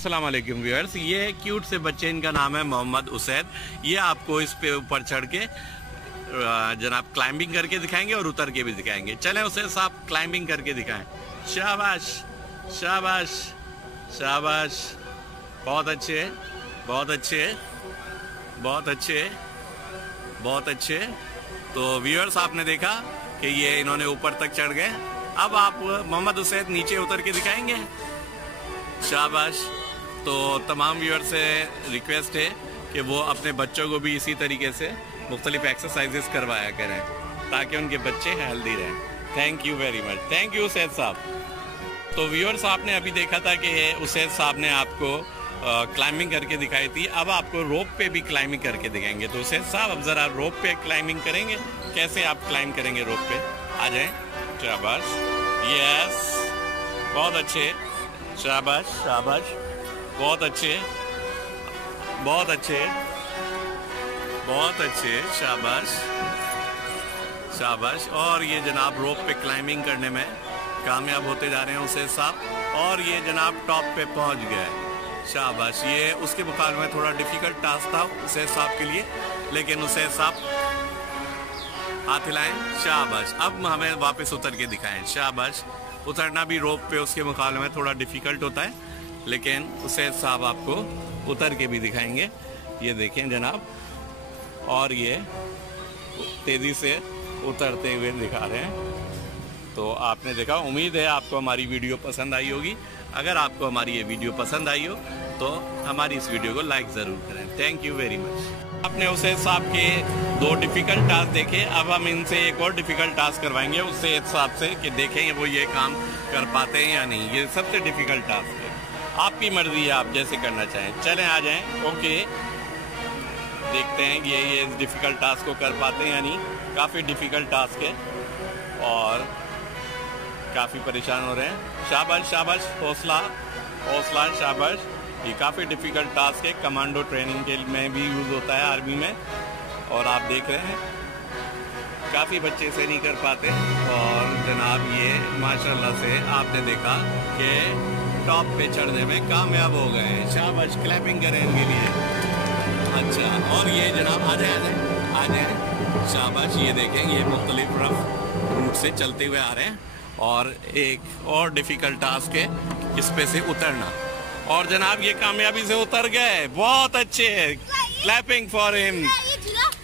अस्सलाम वालेकुम व्यूअर्स। ये क्यूट से बच्चे, इनका नाम है मोहम्मद उसैद। ये आपको इस पे ऊपर चढ़ के जनाब क्लाइंबिंग करके दिखाएंगे और उतर के भी दिखाएंगे। चलें उसैद साहब क्लाइंबिंग करके दिखाएं। शाबाश शाबाश शाबाश, बहुत अच्छे बहुत अच्छे बहुत अच्छे बहुत अच्छे। तो व्यूअर्स आपने देखा कि ये इन्होंने ऊपर तक चढ़ गए। अब आप मोहम्मद उसैद नीचे उतर के दिखाएंगे। शाबाश। तो तमाम व्यूअर्स से रिक्वेस्ट है कि वो अपने बच्चों को भी इसी तरीके से मुख्तलिफ एक्सरसाइजेस करवाया करें ताकि उनके बच्चे हेल्दी रहें। Thank you very much. Thank you Usaid Sahab. तो व्यूअर्स आपने अभी देखा था कि उसैद साहब ने आपको क्लाइंबिंग करके दिखाई थी। अब आपको रोप पे भी क्लाइंबिंग करके दिखाएंगे। तो उसैद साहब अब ज़रा रोप पे क्लाइंबिंग करेंगे। कैसे आप क्लाइंब करेंगे रोप पे? आ जाएं। शाबाश, यस, बहुत अच्छे, शाबाश शाबाश, बहुत अच्छे बहुत अच्छे बहुत अच्छे, शाबाश शाबाश। और ये जनाब रोप पे क्लाइंबिंग करने में कामयाब होते जा रहे हैं उसैद साहब, और ये जनाब टॉप पे पहुंच गए। शाबाश। ये उसके मुकाबले में थोड़ा डिफ़िकल्ट टास्क था उसैद साहब के लिए, लेकिन उसैद साहब हाथ हिलाएं। शाबाश। अब हमें वापस उतर के दिखाएं। शाबाश। उतरना भी रोप पे उसके मुकाबले में थोड़ा डिफ़िकल्ट होता है, लेकिन उसैद साहब आपको उतर के भी दिखाएंगे। ये देखें जनाब, और ये तेज़ी से उतरते हुए दिखा रहे हैं। तो आपने देखा, उम्मीद है आपको हमारी वीडियो पसंद आई होगी। अगर आपको हमारी ये वीडियो पसंद आई हो तो हमारी इस वीडियो को लाइक ज़रूर करें। Thank you very much. आपने उसैद साहब के 2 डिफ़िकल्ट टास्क देखे। अब हम इनसे एक और डिफ़िकल्ट टास्क करवाएंगे उसैद साहब से कि देखें वो ये काम कर पाते हैं या नहीं। ये सबसे डिफ़िकल्ट टास्क है, आपकी मर्ज़ी है, आप जैसे करना चाहें। चलें आ जाएं। ओके, देखते हैं ये इस डिफ़िकल्ट टास्क को कर पाते हैं या नहीं। काफ़ी डिफ़िकल्ट टास्क है और काफ़ी परेशान हो रहे हैं। शाबाश शाबाश, हौसला हौसला, शाबाश। ये काफ़ी डिफ़िकल्ट टास्क है, कमांडो ट्रेनिंग के में भी यूज़ होता है आर्मी में। और आप देख रहे हैं काफ़ी बच्चे इसे नहीं कर पाते, और जनाब ये माशाल्लाह से आपने देखा कि टॉप पे चढ़ने में कामयाब हो गए हैं। शाबाश, क्लैपिंग करें इनके लिए। अच्छा, और ये जनाब आ जाए आ जाए। शाबाश। ये देखें, ये मुख्तलिफ रफ रूट से चलते हुए आ रहे हैं। और एक और डिफ़िकल्ट टास्क है इस पे से उतरना, और जनाब ये कामयाबी से उतर गए। बहुत अच्छे, clapping for him.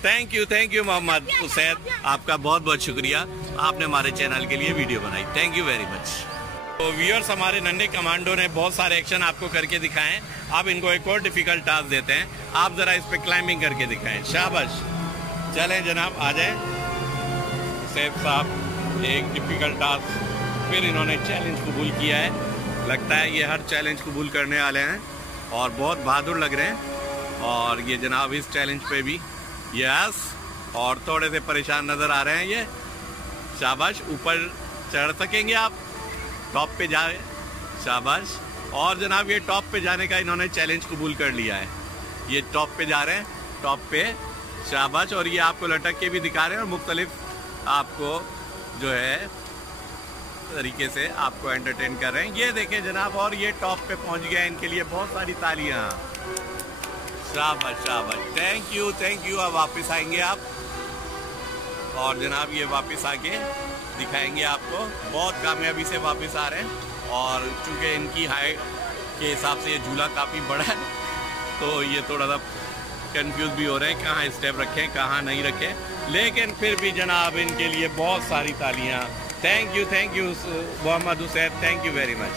Thank you Mohammad Usaid, आपका बहुत बहुत शुक्रिया। आपने हमारे चैनल के लिए वीडियो बनाई। Thank you very much. तो व्यूअर्स, हमारे नन्हे कमांडो ने बहुत सारे एक्शन आपको करके दिखाएं। अब इनको एक और डिफ़िकल्ट टास्क देते हैं, आप ज़रा इस पे क्लाइंबिंग करके दिखाएं। शाबाश। चलें जनाब आ जाएं। उसैद साहब एक डिफ़िकल्ट टास्क फिर इन्होंने चैलेंज कबूल किया है। लगता है ये हर चैलेंज कबूल करने वाले हैं और बहुत बहादुर लग रहे हैं। और ये जनाब इस चैलेंज पे भी यस, और थोड़े से परेशान नज़र आ रहे हैं ये। शाबाश। ऊपर चढ़ सकेंगे आप, टॉप पे जाए। शाबाश। और जनाब ये टॉप पे जाने का इन्होंने चैलेंज कबूल कर लिया है। ये टॉप पे जा रहे हैं, टॉप पे। शाबाश। और ये आपको लटक के भी दिखा रहे हैं और मुख्तलिफ आपको जो है तरीके से आपको एंटरटेन कर रहे हैं। ये देखें जनाब, और ये टॉप पे पहुंच गया। इनके लिए बहुत सारी तालियां। शाबाश शाबाश। Thank you. अब वापस आएंगे आप, और जनाब ये वापस आके दिखाएंगे आपको। बहुत कामयाबी से वापस आ रहे हैं, और चूँकि इनकी हाइट के हिसाब से ये झूला काफ़ी बड़ा है तो ये थोड़ा सा कंफ्यूज भी हो रहे हैं कहाँ स्टेप रखें कहाँ नहीं रखें, लेकिन फिर भी जनाब इनके लिए बहुत सारी तालियां। Thank you Mohammad Usaid. Thank you very much.